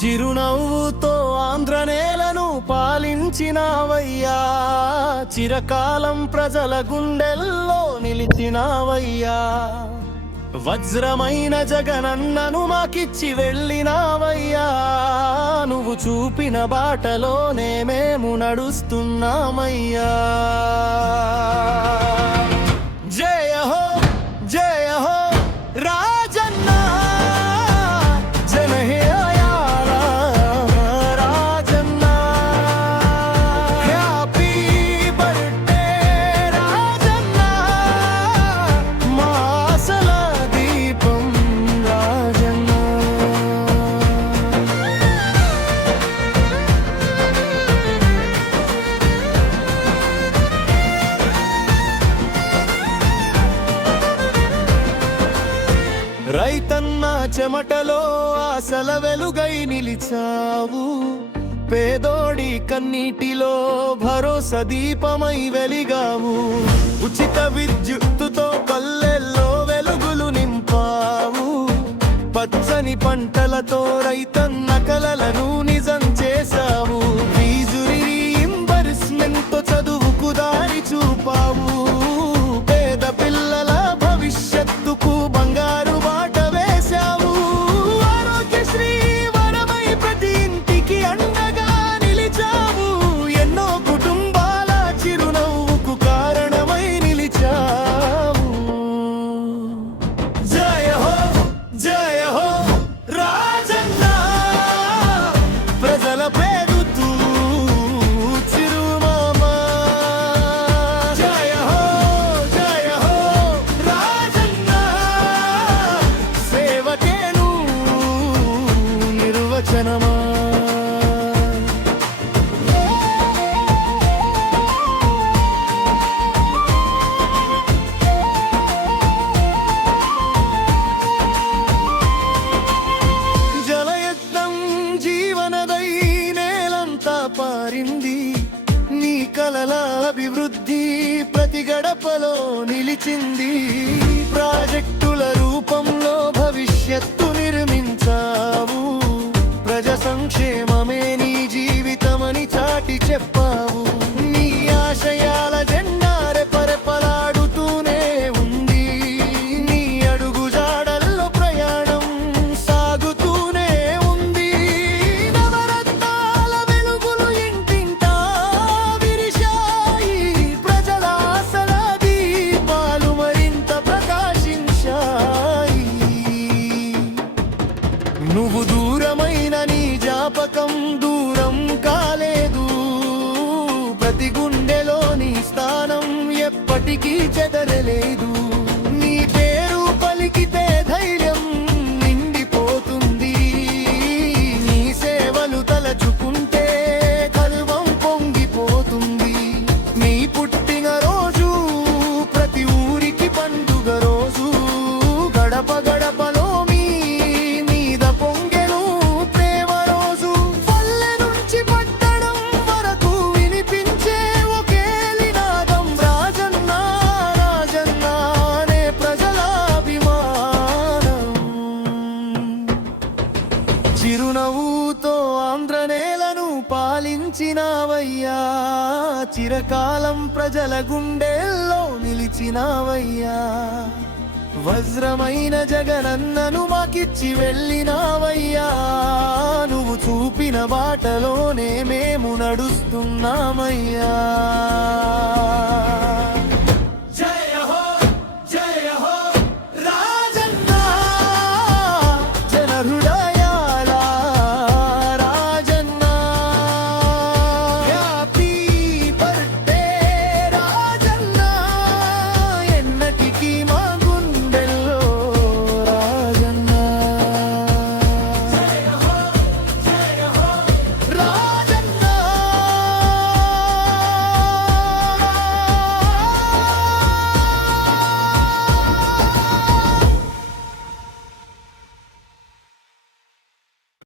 చిరునవ్వుతో ఆంధ్రనేలను పాలించినావయ్యా, చిరకాలం ప్రజల గుండెల్లో నిలిచినావయ్యా. వజ్రమైన జగనన్నను మాకిచ్చి వెళ్ళినావయ్యా, నువ్వు చూపిన బాటలోనే మేము నడుస్తున్నామయ్యా. జయ హో జయ హో రాజన్న, జనహేయాల రాజన్న. హ్యాపీ బర్త్డే రాజన్న, మా ఆశల దీపం రాజన్న. రైతన్న చెమటలో ఆశల వెలుగై నిలిచావు, పేదోడి కన్నీటిలో భరోసా దీపమై వెలిగావు. ఉచిత విద్యుత్తుతో పల్లెల్లో వెలుగులు నింపావు, పచ్చని పంటలతో రైతన్న కలలను నిజం చేశావు. ఫీజు రీయింబర్స్మెంట్తో చదువుకు దారి చూపావు, పేద పిల్లల భవిష్యత్తుకు బంగారు బాట వేశావు. ఆరోగ్యశ్రీ వరమై ప్రతి ఇంటికి అండగా నిలిచావు, ఎన్నో కుటుంబాల చిరునవ్వుకు కారణమై నిలిచావు. జయ హో జయ హో రాజన్న, ప్రజల పేరుతూ చిరునామా. జయ హో రాజన్న, సేవకేను నిర్వచనమా. జలయజ్ఞం జీవనదై నేలంతా పారింది, నీ కలల అభివృద్ధి ప్రతి గడపలో నిలిచింది. ప్రాజెక్టుల రూపంలో భవిష్యత్తు నిర్మించావు, ప్రజా సంక్షేమమే నీ జీవితమని చాటి చెప్పావు. నీ ఆశయాల జెండా రెపరెపలాడుతూనే ఉంది, నీ అడుగు జాడల్లో ప్రయాణం సాగుతూనే ఉంది. నవరత్నాల వెలుగులు ఇంటింటా విరిశాయి, ప్రజల ఆశల దీపాలు మరింత ప్రకాశించాయి. నువ్వు దూరమైన నీ జ్ఞాపకం దూరం కాలేదు, ప్రతి గుండెలో నీ స్థానం ఎప్పటికీ చెదరలేదు. నీ పేరు పలికితే ధైర్యం నిండిపోతుంది, నీ సేవలు తలచుకుంటే గర్వం పొంగిపోతుంది. నీ పుట్టిన రోజు ప్రతి ఊరికి పండుగ రోజు, గడప గడపలో మీ మీద పొంగెను ప్రేమ రోజు. పల్లె నుంచి పట్టణం వరకు వినిపించే ఒకే నినాదం, రాజన్న రాజన్న అనే ప్రజల అభిమానం. చిరునవ్వుతో ఆంధ్రనేలను పాలించినావయ్యా, చిరకాలం ప్రజల గుండెల్లో నిలిచినావయ్యా. వజ్రమైన జగనన్నను మాకిచ్చి వెళ్ళినావయ్యా, నువ్వు చూపిన బాటలోనే మేము నడుస్తున్నామయ్యా.